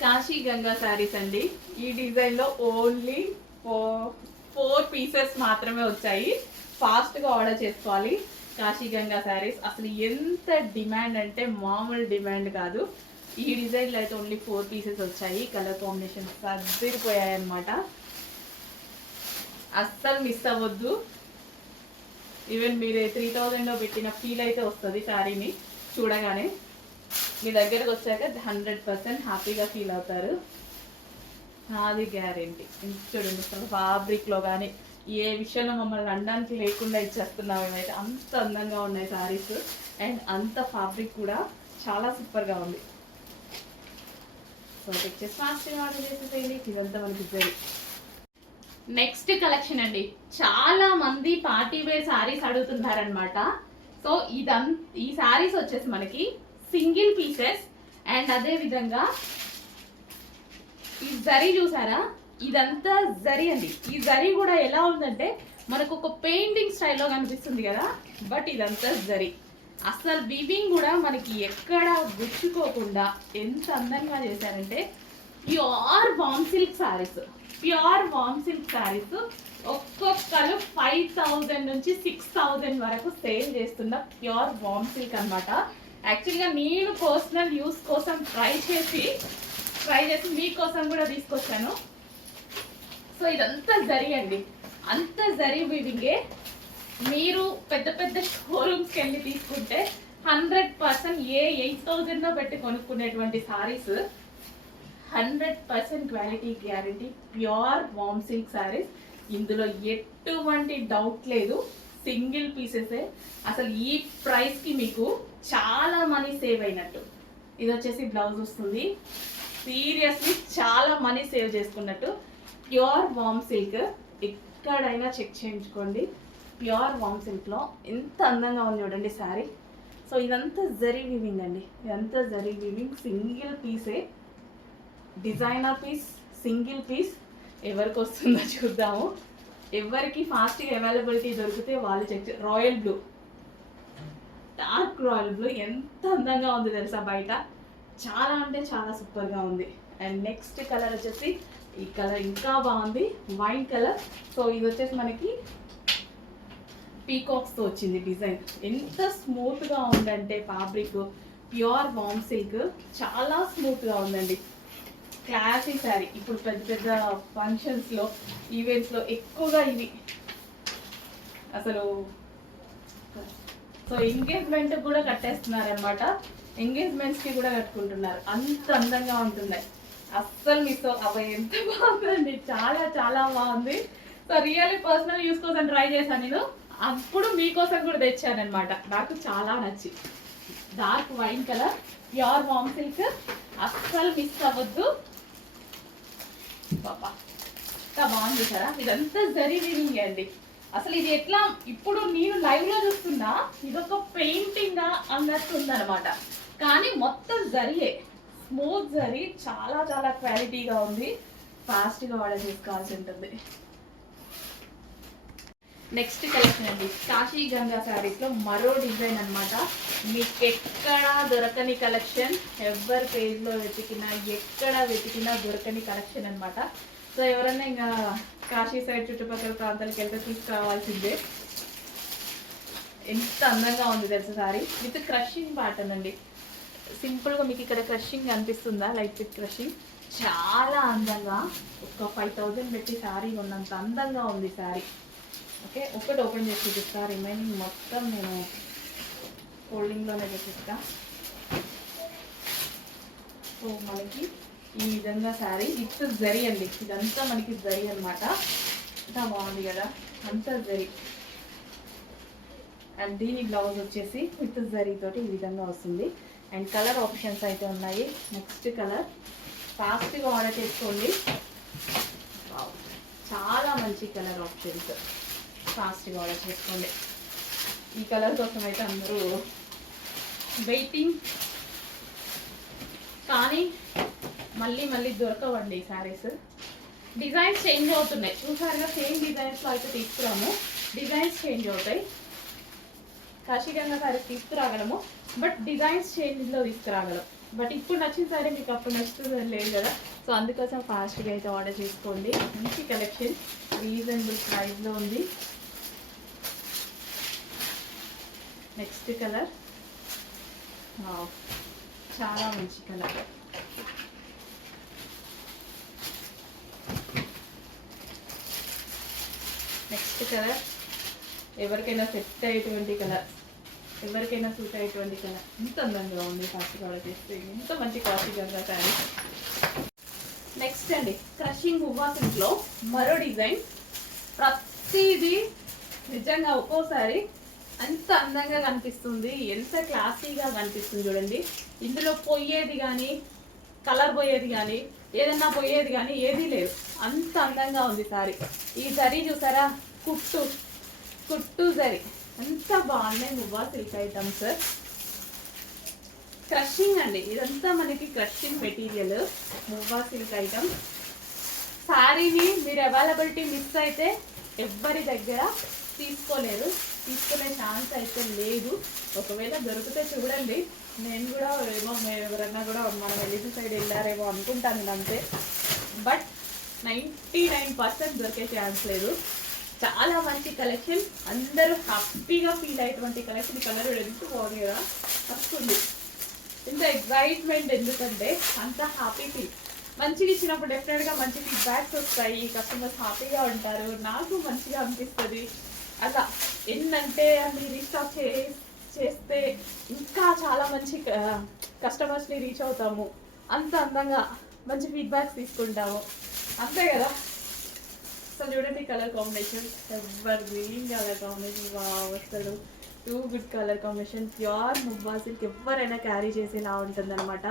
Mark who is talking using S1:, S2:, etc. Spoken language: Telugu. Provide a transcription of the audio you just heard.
S1: కాశీ గంగా శారీస్ అండి. ఈ డిజైన్లో ఓన్లీ ఫోర్ ఫోర్ పీసెస్ మాత్రమే వచ్చాయి. ఫాస్ట్గా ఆర్డర్ చేసుకోవాలి. కాశీ గంగా శారీస్ అసలు ఎంత డిమాండ్ అంటే మామూలు డిమాండ్ కాదు. ఈ డిజైన్లో అయితే ఓన్లీ ఫోర్ పీసెస్ వచ్చాయి. కలర్ కాంబినేషన్ సర్దిరిపోయాయి అనమాట అస్సలు మిస్ అవ్వద్దు. ఈవెన్ మీరు త్రీ థౌజండ్లో పెట్టిన ఫీల్ అయితే వస్తుంది శారీని చూడగానే మీ దగ్గరకు వచ్చాక హండ్రెడ్ పర్సెంట్ హ్యాపీగా ఫీల్ అవుతారు. అది గ్యారెంటీ. చూడండి అసలు ఫ్యాబ్రిక్లో కానీ ఏ విషయంలో మమ్మల్ని అనడానికి లేకుండా ఇచ్చేస్తున్నాం అయితే అంత అందంగా ఉన్నాయి శారీస్ అండ్ అంత ఫ్యాబ్రిక్ కూడా చాలా సూపర్గా ఉంది. సో పిక్చర్స్ ఫాస్ట్గా ఆర్డర్ చేసేసేయండి ఇదంతా మనకి జరి నెక్స్ట్ కలెక్షన్ అండి. చాలా మంది పార్టీ వేర్ శారీస్ అడుగుతున్నారనమాట సో ఇదం ఈ శారీస్ వచ్చేసి మనకి సింగిల్ పీసెస్ అండ్ అదే విధంగా ఈ జరీ చూసారా? ఇదంతా జరీ అండి. ఈ జరీ కూడా ఎలా ఉందంటే మనకు ఒక పెయింటింగ్ స్టైల్లో కనిపిస్తుంది కదా బట్ ఇదంతా జరీ. అసలు వివింగ్ కూడా మనకి ఎక్కడ గుచ్చుకోకుండా ఎంత అందంగా చేశారంటే ప్యూర్ వామ్ సిల్క్ సారీస్. ప్యూర్ వామ్ సిల్క్ సారీస్ ఒక్కొక్కరు ఫైవ్ థౌజండ్ నుంచి సిక్స్ థౌజండ్ వరకు సేల్ చేస్తున్న ప్యూర్ వామ్ సిల్క్ అనమాట యాక్చువల్గా నేను పర్సనల్ యూస్ కోసం ట్రై చేసి ట్రై చేసి మీకోసం కూడా తీసుకొచ్చాను. సో ఇదంతా జరి అండి. అంత జరి వీవింగే మీరు పెద్ద పెద్ద షోరూమ్స్కి వెళ్ళి తీసుకుంటే హండ్రెడ్ పర్సెంట్ ఏ ఎయిట్ థౌజండ్లో పెట్టి కొనుక్కునేటువంటి saris hundred percent quality guarantee pure వామ్ సిల్క్ సారీస్ ఇందులో ఎటువంటి డౌట్ లేదు. సింగిల్ పీసెసే. అసలు ఈ ప్రైస్కి మీకు చాలా మనీ సేవ్ అయినట్టు. ఇది వచ్చేసి బ్లౌజ్ వస్తుంది. సీరియస్లీ చాలా మనీ సేవ్ చేసుకున్నట్టు. ప్యూర్ వామ్ సిల్క్. ఎక్కడైనా చెక్ చేయించుకోండి. ప్యూర్ వామ్ సిల్క్లో ఎంత అందంగా ఉంది చూడండి శారీ. సో ఇదంతా జరీ వివింగ్ అండి. ఇదంతా జరీ వివింగ్. సింగిల్ పీసే. Designer piece single piece. ఎవరికి వస్తుందో చూద్దాము. ఎవరికి ఫాస్ట్గా అవైలబిలిటీ దొరికితే వాళ్ళు check royal blue dark royal blue ఎంత అందంగా ఉంది తెలుసా బయట? చాలా అంటే చాలా సూపర్గా ఉంది. అండ్ నెక్స్ట్ కలర్ వచ్చేసి ఈ కలర్ ఇంకా బాగుంది. వైన్ కలర్ సో ఇది వచ్చేసి మనకి పీకాక్స్తో వచ్చింది డిజైన్ ఎంత స్మూత్గా ఉందంటే ఫ్యాబ్రిక్ ప్యూర్ వామ్ సిల్క్ చాలా స్మూత్గా ఉందండి. క్లాసీ శారీ ఇప్పుడు పెద్ద పెద్ద ఫంక్షన్స్లో ఈవెంట్స్లో ఎక్కువగా ఇవి. అసలు సో ఎంగేజ్మెంట్ కూడా కట్టేస్తున్నారు అనమాట ఎంగేజ్మెంట్స్కి కూడా కట్టుకుంటున్నారు. అంత అందంగా ఉంటున్నాయి. అస్సలు మిస్ అవి ఎంత బాగుందండి. చాలా చాలా బాగుంది. సో రియల్లీ పర్సనల్ యూస్ కోసం ట్రై చేశాను నేను. అప్పుడు మీకోసం కూడా తెచ్చాను నాకు చాలా నచ్చి. డార్క్ వైన్ కలర్ ప్యూర్ వామ్ సిల్క్ అస్సలు మిస్ అవ్వద్దు. పాపా. ఎంత బాగుంది కదా ఇదంతా జరీ వీవింగ్ అండి. అసలు ఇది ఎట్లా? ఇప్పుడు నేను లైవ్లో చూస్తున్నా ఇదొక పెయింటింగ్ అన్నట్టు ఉందన్నమాట. కానీ మొత్తం జరిగే స్మూత్ జరీ చాలా చాలా క్వాలిటీగా ఉంది. ఫాస్ట్గా ఆర్డర్ చేసుకోవాల్సి ఉంటుంది. నెక్స్ట్ కలెక్షన్ అండి. కాశీ గంగా శారీస్లో మరో డిజైన్ అన్నమాట. మీకు ఎక్కడ దొరకని కలెక్షన్ ఎవరి పేజ్లో వెతికినా ఎక్కడ వెతికినా దొరకని కలెక్షన్ అనమాట సో ఎవరన్నా ఇంకా కాశీ సైడ్ చుట్టుపక్కల ప్రాంతాలకు వెళ్తే తీసుకురావాల్సిందే. ఎంత అందంగా ఉంది తెలుసా సారీ? విత్ క్రషింగ్ ప్యాటర్న్ అండి. సింపుల్గా మీకు ఇక్కడ క్రషింగ్ అనిపిస్తుందా? లైట్ విత్ క్రషింగ్ చాలా అందంగా. ఒక ఫైవ్ థౌజండ్ పెట్టి శారీ ఉన్నంత అందంగా ఉంది శారీ ఓకే ఒకటి ఓపెన్ చేసి చూపిస్తా. రిమైనింగ్ మొత్తం నేను ఫోల్డింగ్లోనే చూపిస్తా. సో మనకి ఈ విధంగా శారీ విత్ జరీ అండి. ఇదంతా మనకి జరి అనమాట అంతా బాగుంది కదా? అంతా జరీ అండ్ దీని బ్లౌజ్ వచ్చేసి విత్ జరీతోటి ఈ విధంగా వస్తుంది. అండ్ కలర్ ఆప్షన్స్ అయితే ఉన్నాయి. నెక్స్ట్ కలర్ ఫాస్ట్గా ఆర్డర్ చేసుకోండి. చాలా మంచి కలర్ ఆప్షన్స్ ఫాస్ట్గా ఆర్డర్ చేసుకోండి. ఈ కలర్ కోసం అయితే అందరూ వెయిటింగ్ కానీ మళ్ళీ మళ్ళీ దొరకవండి ఈ శారీస్ డిజైన్స్ చేంజ్ అవుతున్నాయి. చూసారుగా సేమ్ డిజైన్స్లో అయితే తీసుకురాము. డిజైన్స్ చేంజ్ అవుతాయి. కాశీగంగా శారీస్ తీసుకురాగలము. బట్ డిజైన్స్ చేంజ్లో తీసుకురాగలం. బట్ ఇప్పుడు నచ్చిన సారీ మీకు అప్పుడు నచ్చుతుంది లేదు కదా. సో అందుకోసం ఫాస్ట్గా అయితే ఆర్డర్ చేసుకోండి. మంచి కలెక్షన్ రీజనబుల్ ప్రైస్లో ఉంది. Next colour? చాలా మంచి కలర్. Next colour? ఎవరికైనా సెట్ అయ్యేటువంటి కలర్. ఎవరికైనా సూట్ అయ్యేటువంటి కలర్. ఎంత అందంగా ఉంది కాఫీ కలర్ చేస్తే. ఎంత మంచి కాస్ట్గా కానీ నెక్స్ట్ అండి క్రషింగ్ ఉవ్వాసింట్లో మరో డిజైన్. ప్రతిదీ నిజంగా ఒక్కోసారి అంత అందంగా కనిపిస్తుంది. ఎంత క్లాసీగా కనిపిస్తుంది చూడండి. ఇందులో పోయేది కానీ కలర్ పోయేది కానీ ఏదన్నా పోయేది కానీ ఏదీ లేదు. అంత అందంగా ఉంది సారీ. ఈ జరీ చూసారా? కుట్టు కుట్టు జరీ. అంత బాగున్నాయి మువ్వా సిల్క్ ఐటమ్స్ క్రషింగ్ అండి. ఇదంతా మనకి క్రషింగ్ మెటీరియల్ మువ్వా సిల్క్ ఐటమ్ శారీని మీరు అవైలబిలిటీ మిస్ అయితే ఎవ్వరి దగ్గర తీసుకోలేదు తీసుకునే ఛాన్స్ అయితే లేదు. ఒకవేళ దొరికితే చూడండి. నేను కూడా ఏమో ఎవరన్నా కూడా మనం వెళ్ళిన సైడ్ వెళ్ళారేమో అనుకుంటాను అంతే. బట్ నైంటీ నైన్ పర్సెంట్ దొరికే ఛాన్స్ లేదు. చాలా మంచి కలెక్షన్ అందరూ హ్యాపీగా ఫీల్ అయ్యేటువంటి కలెక్షన్ కలర్ ఎంత బాగుంది కదా. వస్తుంది ఇంత ఎగ్జైట్మెంట్ ఎందుకంటే అంత హ్యాపీ ఫీల్ మంచిగా ఇచ్చినప్పుడు డెఫినెట్గా మంచి ఫీడ్బ్యాక్స్ వస్తాయి. కస్టమర్స్ హ్యాపీగా ఉంటారు. నాకు మంచిగా అనిపిస్తుంది. అలా ఎన్నంటే అన్ని రీస్టాక్ చే చేస్తే ఇంకా చాలా మంచి కస్టమర్స్ని రీచ్ అవుతాము. అంత అందంగా మంచి ఫీడ్బ్యాక్స్ తీసుకుంటాము. అంతే కదా? అసలు చూడండి colour combination evergreen colour combination వస్తాడు too good colour combination pure ముబ్బా silk ఎవరైనా క్యారీ చేసేలా ఉంటుందన్నమాట.